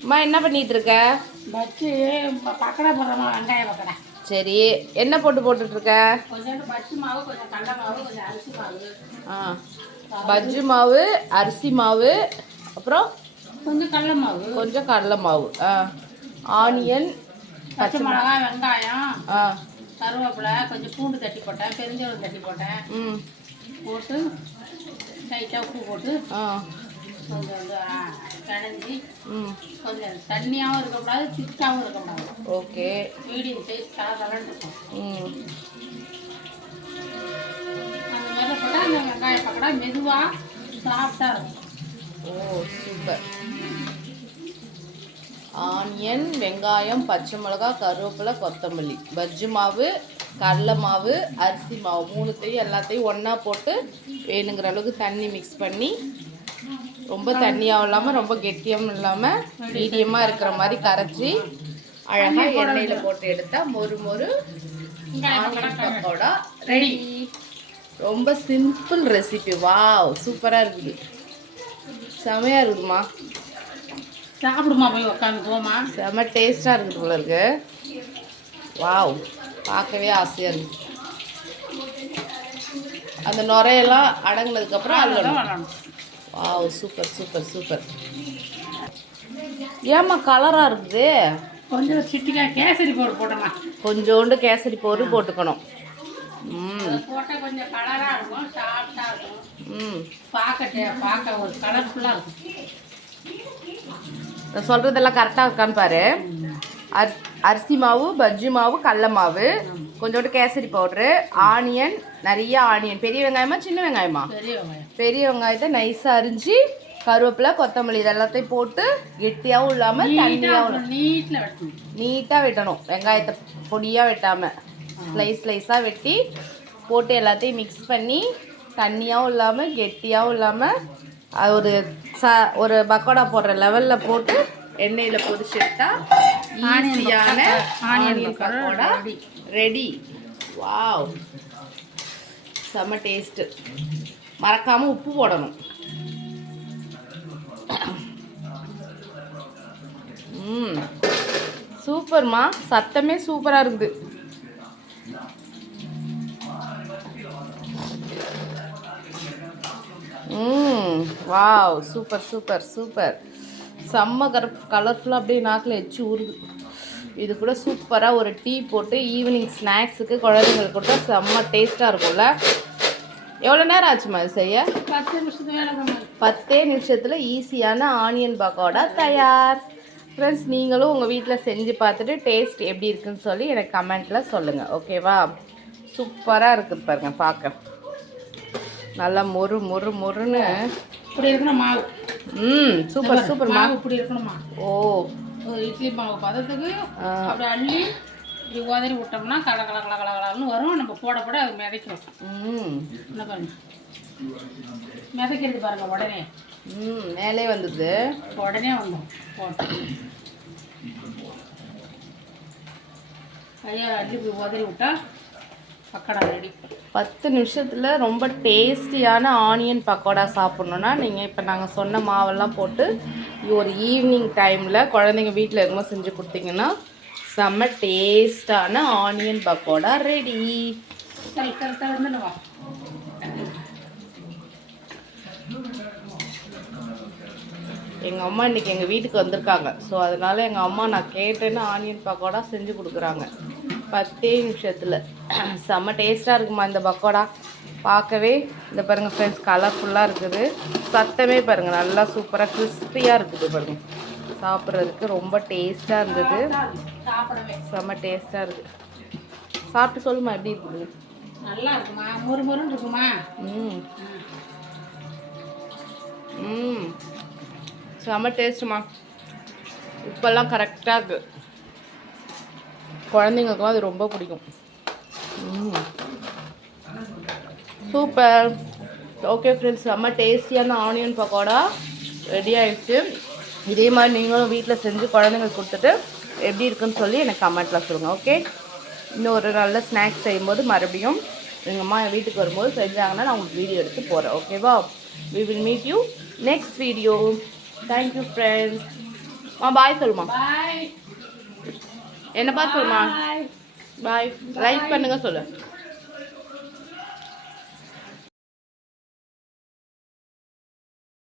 அம்மா என்ன பண்ணிட்டு இருக்க வச்சு பக்கடா போடுறோமா வெங்காய பக்கடா. சரி என்ன போட்டு போட்டுட்டு இருக்க கொஞ்சோண்டு பச்சு மாவு கொஞ்சம் கடலை மாவு கொஞ்சம் அரிசி மாவு. ஆ பஜ்ஜி மாவு அரிசி மாவு அப்புறம் கொஞ்சம் கடலை மாவு. கொஞ்சம் கடலை மாவு. ஆ ஆனியன் பச்சை மிளகா வெங்காயம் ஆ. கருவேப்பிலை கொஞ்சம் பூண்டு தட்டி போட்டேன் பெருஞ்சீரகம் தட்டி போட்டேன். ம். போட்டு லைட்டாக உப்பு போட்டு. கொஞ்சம் ஆ, கடைஞ்சி ம். கொஞ்சம் தண்ணியாகவும் இருக்கக்கூடாது திக்காகவும் இருக்கக்கூடாது. ஓகே. மீடியம் சைஸ் தலை இருக்கும் ம். அந்த மாதிரி போட்டால் அந்த வெங்காய பக்கடா மெதுவாக சாஃப்டாக இருக்கும். ஓ சூப்பர். ஆனியன் வெங்காயம் பச்சை மிளகாய் கருவேப்பிலை கொத்தமல்லி. பஜ்ஜி மாவு கடலை மாவு அரிசி மாவு. மூணுத்தையும் எல்லாத்தையும் ஒன்றா போட்டு வேணுங்கிற அளவுக்கு தண்ணி மிக்ஸ் பண்ணி ரொம்ப தண்ணியாகவும் இல்லாமல் ரொம்ப கெட்டியாகவும் இல்லாமல் மீடியமாக இருக்கிற மாதிரி கரைச்சி அழகாக எண்ணெயில் போட்டு எடுத்தால் மொறு மொறு பக்கோடா ரெடி. ரொம்ப சிம்பிள் ரெசிபி வாவ் சூப்பராக இருக்குது. செமையாக இருக்குதுமா. சாப்பிடுமா போய் உட்காந்து போமா செம டேஸ்ட்டாக இருக்குது போல இருக்கு. வாவ் பார்க்கவே ஆசையாக இருக்கு. அந்த நுரையெல்லாம் அடங்கினதுக்கப்புறம் வரணும் வாவ் சூப்பர் சூப்பர் சூப்பர். ஏம்மா கலராக இருக்குது? கொஞ்சம் சிட்டிக்காய் கேசரி பவுடர் போட்டோமா கொஞ்சோண்டு கேசரி பவுடர் போட்டுக்கணும். ம். போட்டால் கொஞ்சம் கலராக இருக்கும் சாஃப்டாக இருக்கும். ம். பார்க்க பார்க்க ஒரு கலர்ஃபுல்லாக இருக்கும். சொல்கிறதெல்லாம் கரெக்டாக இருக்கான்னு பாரு. அரி அரிசி மாவு பஜ்ஜி மாவு கடல மாவு. கொஞ்சோண்டு கேசரி பவுட்ரு ஆனியன் நிறைய ஆனியன். பெரிய வெங்காயமா சின்ன வெங்காயமா? பெரிய வெங்காயத்தை நைஸாக அரிஞ்சு கருவேப்பிலை கொத்தமல்லி இது எல்லாத்தையும் போட்டு கெட்டியாகவும் இல்லாமல் தண்ணியாகவும் நீட்டாக வெட்டணும். வெங்காயத்தை பொடியாக வெட்டாமல் ஸ்லைஸ் ஸ்லைஸாக வெட்டி போட்டு எல்லாத்தையும் மிக்ஸ் பண்ணி தண்ணியாகவும் இல்லாமல் கெட்டியாகவும் இல்லாமல் ஒரு ச ஒரு பக்கோடா போடுற லெவலில் போட்டு எண்ணெயில் பொரிச்சு எடுத்தா ஈஸியான ஆனியன் பக்கோடா ரெடி வாவ் செம்ம டேஸ்ட்டு மறக்காமல் உப்பு போடணும். ம். சூப்பர்மா. சத்தமே சூப்பராக இருக்குது. ம். Wow super super super. செம்ம கர கலர்ஃபுல்லாக அப்படியே நாக்கில் எச்சு ஊறுது. இது கூட சூப்பராக ஒரு டீ போட்டு ஈவினிங் ஸ்நாக்ஸுக்கு குழந்தைங்களுக்கு கொடுத்தா செம்ம டேஸ்ட்டாக இருக்கும்ல. எவ்வளோ நேரம் ஆச்சுமா இது செய்ய? பத்து நிமிஷத்து வேலை பண்ணணும் பத்தே நிமிஷத்தில் ஈஸியான ஆனியன் பக்கோடா தயார். ஃப்ரெண்ட்ஸ் நீங்களும் உங்கள் வீட்டில் செஞ்சு பார்த்துட்டு டேஸ்ட் எப்படி இருக்குன்னு சொல்லி எனக்கு கமெண்ட்டில் சொல்லுங்கள் ஓகேவா? சூப்பராக இருக்குது பாருங்க பார்க்க. நல்லா மொறு மொறு மொறுன்னு. இப்படி இருக்கணும் மாவு. ம் சூப்பர் சூப்பர் மாவு இப்படி இருக்கணுமா? ஓ. இட்லி மாவு பதத்துக்கு அப்படி அள்ளி இப்படி உதறி விட்டோம்னா கல கல கல கல கலன்னு வரும். நம்ம போட போட அது மிதைக்கும் ம். என்ன பாருங்க. மிதைக்கிறது பாருங்க உடனே. ம் மேலே வந்தது உடனே வந்துடும். போட்டு. கையால் அள்ளி இப்படி உதறி விட்டா பக்கடா ரெடி பத்து நிமிஷத்தில் ரொம்ப டேஸ்டியான ஆனியன் பக்கோடா சாப்பிட்ணுன்னா நீங்கள் இப்போ நாங்கள் சொன்ன மாவெல்லாம் போட்டு ஒரு ஈவினிங் டைமில் குழந்தைங்க வீட்டில் இருக்கும்போது செஞ்சு கொடுத்தீங்கன்னா செம்ம டேஸ்டான ஆனியன் பக்கோடா ரெடி எங்கள் அம்மா இன்றைக்கி எங்கள் வீட்டுக்கு வந்திருக்காங்க. ஸோ அதனால் எங்கள் அம்மா நான் கேட்டேன்னு ஆனியன் பக்கோடா செஞ்சு கொடுக்குறாங்க. பத்தே நிமிஷத்தில். செம்ம டேஸ்ட்டாக இருக்குமா இந்த பக்கோடா. பார்க்கவே இந்த பாருங்கள் ஃப்ரெண்ட்ஸ் கலர்ஃபுல்லாக இருக்குது. சத்தமே பாருங்கள் நல்லா சூப்பராக கிறிஸ்பியாக இருக்குது பாருங்கள் சாப்பிட்றதுக்கு ரொம்ப டேஸ்ட்டாக இருந்தது. செம்ம டேஸ்ட்டாக இருக்குது சாப்பிட்டு சொல்லுமா எப்படி இருக்குது? நல்லா இருக்குமா? முறு முருன்னு இருக்குமா? ம். ம். செம்ம டேஸ்ட்டுமா உப்பெல்லாம் கரெக்டாக இருக்குது குழந்தைங்களுக்குலாம் அது ரொம்ப பிடிக்கும். சூப்பர். ஓகே ஃப்ரெண்ட்ஸ் செம்ம டேஸ்டியான ஆனியன் பக்கோடா ரெடி ஆகிடுச்சு இதே மாதிரி நீங்களும் வீட்டில் செஞ்சு குழந்தைங்களுக்கு கொடுத்துட்டு எப்படி இருக்குன்னு சொல்லி எனக்கு கமெண்ட்டில் சொல்லுங்கள் ஓகே இன்னும் ஒரு நல்ல ஸ்நாக்ஸ் செய்யும்போது மறுபடியும் எங்கள் அம்மா என் வீட்டுக்கு வரும்போது செஞ்சாங்கன்னா நான் உங்களுக்கு வீடியோ எடுத்து போகிறேன் ஓகேவா we? Will meet you next video thank you friends ah bye சொல்லுமா. பாய் என்ன பார்த்து சொல்லுமா பாய் லைக் பண்ணுங்க சொல்லு.